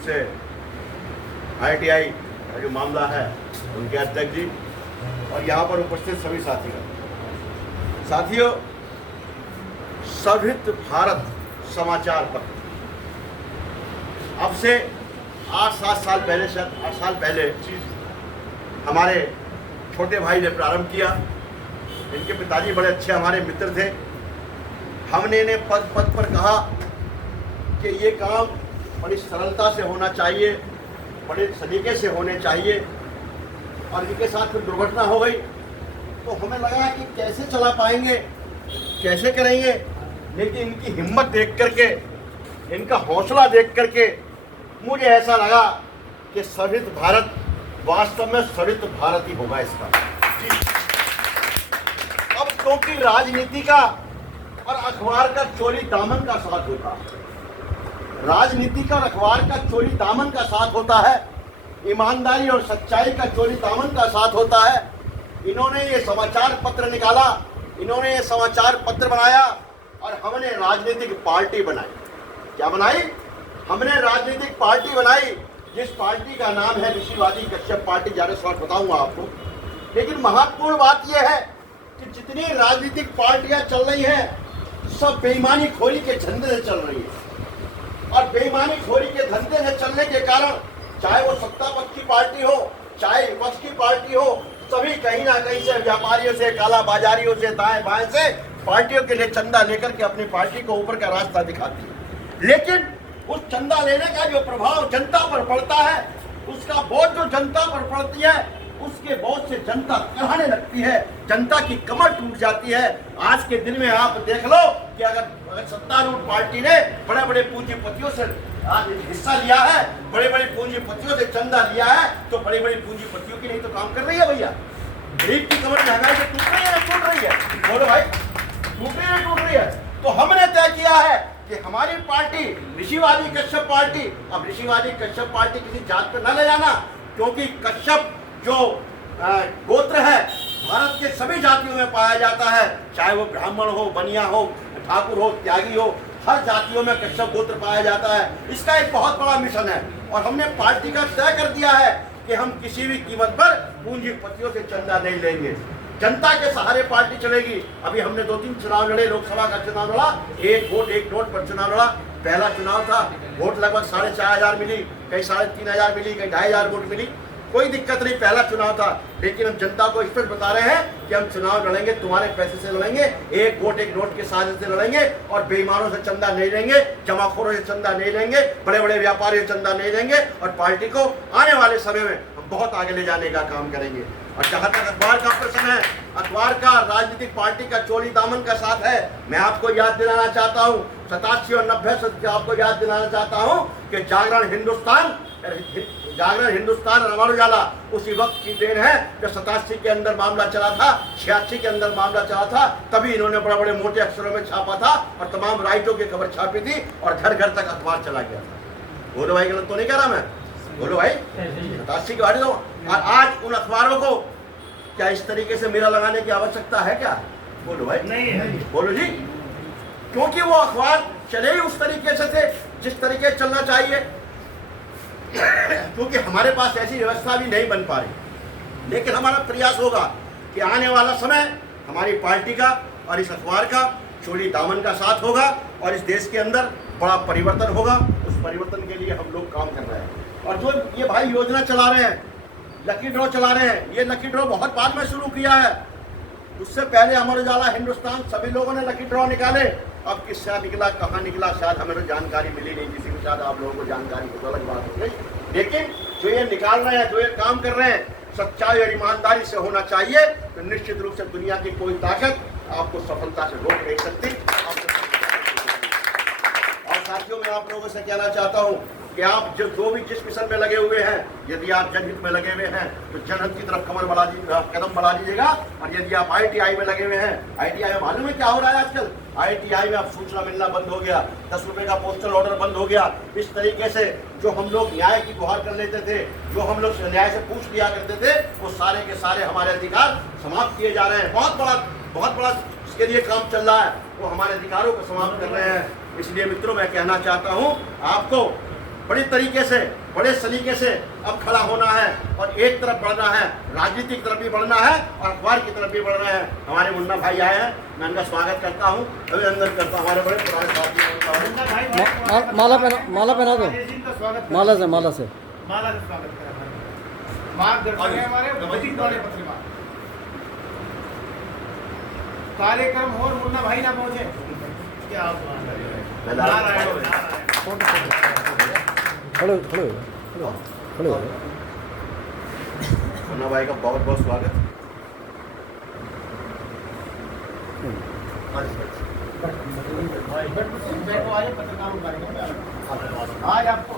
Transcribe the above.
रूप से ITI का जो मामला है उनके अध्यक्ष जी और यहाँ पर उपस्थित सभी साथियों, सभ्यत भारत समाचार पत्र अब से 8-7 साल पहले, शायद 8 साल पहले हमारे छोटे भाई ने प्रारंभ किया। इनके पिताजी बड़े अच्छे हमारे मित्र थे। हमने इन्हें पद पद पर कहा कि ये काम बड़ी सरलता से होना चाहिए, बड़े सलीके से होने चाहिए, और इनके साथ फिर दुर्घटना हो गई तो हमें लगा कि कैसे चला पाएंगे, कैसे करेंगे। लेकिन इनकी हिम्मत देख करके, इनका हौसला देख करके मुझे ऐसा लगा कि सभ्यत भारत वास्तव में सभ्यत भारत ही होगा इसका। अब क्योंकि राजनीति का और अखबार का चोरी दामन का साथ होता है, राजनीति का और अखबार का चोरी दामन का साथ होता है, ईमानदारी और सच्चाई का चोरी दामन का साथ होता है। इन्होंने ये समाचार पत्र निकाला, इन्होंने ये समाचार पत्र बनाया और हमने राजनीतिक पार्टी बनाई। क्या बनाई? हमने राजनीतिक पार्टी बनाई जिस पार्टी का नाम है ऋषिवादी कश्यप पार्टी। ज़्यादा शॉर्ट बताऊंगा आपको, लेकिन महत्वपूर्ण बात यह है कि जितनी राजनीतिक पार्टियां चल रही हैं सब बेईमानी खोरी के झंडे से चल रही है, और बेईमानी खोरी के धंधे से चलने के कारण चाहे वो सत्ता पक्ष की पार्टी हो, चाहे विपक्ष की पार्टी हो, सभी कहीं ना कहीं से व्यापारियों से, काला बाजारियों से, दाएं बाएं से पार्टियों के लिए चंदा लेकर के अपनी पार्टी को ऊपर का रास्ता दिखाती है। लेकिन उस चंदा लेने का जो प्रभाव जनता पर पड़ता है, उसका बोझ जो जनता पर पड़ती है, उसके बोझ से जनता कहने लगती है, जनता की कमर टूट जाती है। आज के दिन में आप देख लो कि अगर सत्तारूढ़ पार्टी ने बड़े बड़े पूंजीपतियों से हिस्सा लिया है, बड़े बड़े पूंजीपतियों से चंदा लिया है, तो बड़ी बड़ी पूंजीपतियों की नहीं तो काम कर रही है भैया। गरीब की कमर महंगाई से टूट रही है, टूट रही है। बोलो भाई, टूट रही है, टूट रही है। तो हमने तय किया है कि हमारी पार्टी ऋषिवादी कश्यप पार्टी, अब ऋषिवादी कश्यप पार्टी किसी जात पर न ले जाना, क्योंकि कश्यप जो गोत्र है भारत के सभी जातियों में पाया जाता है, चाहे वो ब्राह्मण हो, बनिया हो, ठाकुर हो, त्यागी हो, हर जातियों में कश्यप गोत्र पाया जाता है। इसका एक बहुत बड़ा मिशन है और हमने पार्टी का तय कर दिया है कि हम किसी भी कीमत पर पूंजीपतियों से चंदा नहीं लेंगे, जनता के सहारे पार्टी चलेगी। अभी हमने 2-3 चुनाव लड़े, लोकसभा का चुनाव लड़ा, 1 वोट 1 नोट पर चुनाव लड़ा। पहला चुनाव था, वोट लगभग 4,500 मिली, कहीं 3,500 मिली, कहीं 2,500 वोट मिली, कोई दिक्कत नहीं, पहला चुनाव था। लेकिन हम जनता को स्पष्ट बता रहे हैं कि हम चुनाव लड़ेंगे, तुम्हारे पैसे से लड़ेंगे, 1 वोट 1 नोट के साजिश से लड़ेंगे, और बेईमानों से चंदा नहीं लेंगे, जमाखोरों से चंदा नहीं लेंगे, बड़े बड़े व्यापारियों से चंदा नहीं लेंगे, और पार्टी को आने वाले समय में हम बहुत आगे ले जाने का काम करेंगे। और जहाँ तक अखबार का प्रश्न है, अखबार का राजनीतिक पार्टी का चोरी दामन का साथ है। मैं आपको याद दिलाना चाहता हूँ, 87 और 90 से आपको याद दिलाना चाहता हूँ कि जागरण हिंदुस्तान और अमर उजाला उसी वक्त की देन है जब 87 के अंदर मामला चला था, 86 के अंदर मामला चला था, तभी इन्होंने बड़े बड़े मोटे अक्षरों में छापा था और तमाम राइटों की खबर छापी थी और घर घर तक अखबार चला गया था। बोलो भाई, गलत तो नहीं कह रहा मैं? बोलो भाई, 87 के बारे में। और आज उन अखबारों को क्या इस तरीके से मेरा लगाने की आवश्यकता है क्या? बोलो भाई, नहीं है। बोलो जी, क्योंकि वो अखबार चले ही उस तरीके से थे जिस तरीके चलना चाहिए, क्योंकि हमारे पास ऐसी व्यवस्था भी नहीं बन पा रही। लेकिन हमारा प्रयास होगा कि आने वाला समय हमारी पार्टी का और इस अखबार का चोरी दामन का साथ होगा और इस देश के अंदर बड़ा परिवर्तन होगा। उस परिवर्तन के लिए हम लोग काम कर रहे हैं। और जो ये भाई योजना चला रहे हैं, लकी ड्रॉ चला रहे हैं, ये लकी ड्रॉ बहुत बाद में शुरू किया है। उससे पहले अमर उजाला, हिंदुस्तान, सभी लोगों ने लकी ड्रॉ निकाले। अब किसका निकला, कहाँ निकला, शायद हमें तो जानकारी मिली नहीं, किसी को शायद आप लोगों को जानकारी हो, अलग बात हो गई। लेकिन जो ये निकाल रहे हैं, जो ये काम कर रहे हैं, सच्चाई और ईमानदारी से होना चाहिए, तो निश्चित रूप से दुनिया की कोई ताकत आपको सफलता से रोक नहीं सकती। और साथियों, मैं आप लोगों से कहना चाहता हूँ कि आप जो भी जिस मिशन में लगे हुए हैं, यदि आप जनहित में लगे हुए हैं तो जनहित की तरफ कदम बढ़ा दीजिएगा। और यदि आप ITI में लगे हुए हैं, ITI में मालूम है क्या हो रहा है आजकल? ITI में अब सूचना मिलना बंद हो गया, 10 रुपए का पोस्टल ऑर्डर बंद हो गया। इस तरीके से जो हम लोग न्याय की गुहार कर लेते थे, जो हम लोग न्याय से पूछ लिया करते थे, वो सारे के सारे हमारे अधिकार समाप्त किए जा रहे हैं। बहुत बड़ा इसके लिए काम चल रहा है, वो हमारे अधिकारों को समाप्त कर रहे हैं। इसलिए मित्रों, मैं कहना चाहता हूँ आपको बड़ी तरीके से, बड़े सलीके से अब खड़ा होना है और एक तरफ बढ़ना है, राजनीति की तरफ भी बढ़ना है और अखबार की तरफ भी बढ़ना है। हमारे मुन्ना भाई आए हैं, मैं उनका स्वागत करता हूँ, अभिनंदन करता हूँ। हमारे बड़े पुराने साथी माला पहना दो, माला से माला से स्वागत करा भाई। मार्गदर्शक है हमारे वजीर वाले पत्रकार। कार्यक्रम और मुन्ना भाई ना पहुंचे क्या आप खड़े खड़े मुन्ना भाई का बहुत बहुत स्वागत। बैठो, आइए पत्रकारों का कार्यक्रम आज आपको